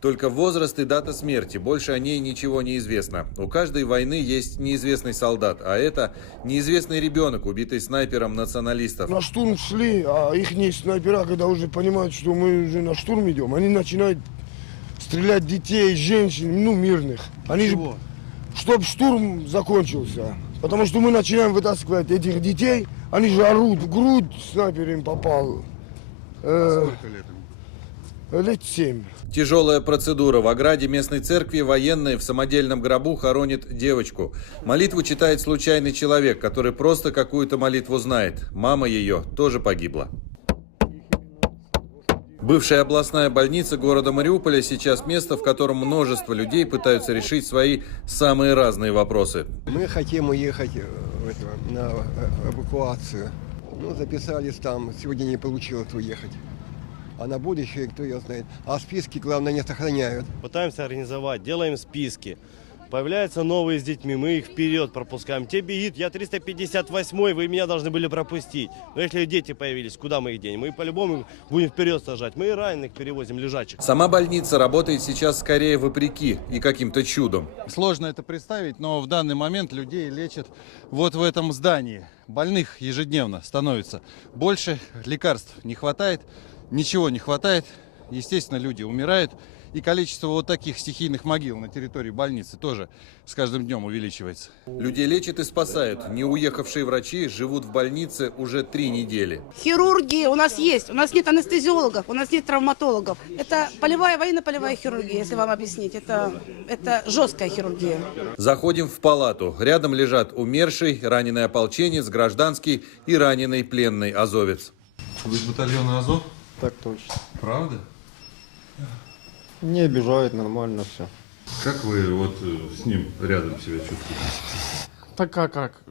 Только возраст и дата смерти, больше о ней ничего не известно. У каждой войны есть неизвестный солдат, а это неизвестный ребенок, убитый снайпером националистов. На штурм шли, а их снайпера, когда уже понимают, что мы уже на штурм идем, они начинают стрелять детей, женщин, мирных. Они же, чтобы штурм закончился. Потому что мы начинаем вытаскивать этих детей, они же орут, в грудь снайпер им попал. Сколько лет им? Лет 7. Тяжелая процедура. В ограде местной церкви военные в самодельном гробу хоронят девочку. Молитву читает случайный человек, который просто какую-то молитву знает. Мама ее тоже погибла. Бывшая областная больница города Мариуполя сейчас место, в котором множество людей пытаются решить свои самые разные вопросы. Мы хотим уехать на эвакуацию. Записались там, сегодня не получилось уехать. А на будущее, кто ее знает. А списки, главное, не сохраняют. Пытаемся организовать, делаем списки. Появляются новые с детьми, мы их вперед пропускаем. Те бегит, я 358-й, вы меня должны были пропустить. Но если дети появились, куда мы их денем? Мы по-любому будем вперед сажать. Мы и раненых перевозим, лежачих. Сама больница работает сейчас скорее вопреки и каким-то чудом. Сложно это представить, но в данный момент людей лечат вот в этом здании. Больных ежедневно становится больше, лекарств не хватает, ничего не хватает. Естественно, люди умирают. И количество вот таких стихийных могил на территории больницы тоже с каждым днем увеличивается. Людей лечат и спасают. Не уехавшие врачи живут в больнице уже 3 недели. Хирургия у нас есть. У нас нет анестезиологов, у нас нет травматологов. Это полевая, военно-полевая хирургия, если вам объяснить. Это жесткая хирургия. Заходим в палату. Рядом лежат умерший, раненый ополченец, гражданский и раненый пленный азовец. Вы из батальона Азов? Так точно. Правда? Не обижает, нормально все. Как вы вот с ним рядом себя чувствуете? Так как?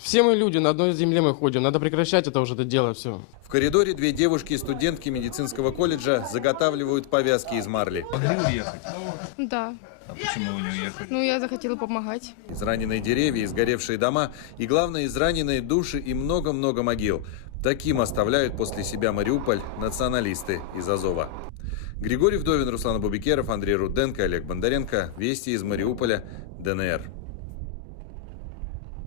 Все мы люди, на одной земле мы ходим. Надо прекращать это дело, все. В коридоре 2 девушки-студентки медицинского колледжа заготавливают повязки из марли. Могли уехать? Да. А почему вы не уехали? Я захотела помогать. Израненные деревья, изгоревшие дома и, главное, израненные души и много-много могил. Таким оставляют после себя Мариуполь националисты из Азова. Григорий Вдовин, Руслан Абубекеров, Андрей Руденко, Олег Бондаренко. Вести из Мариуполя, ДНР.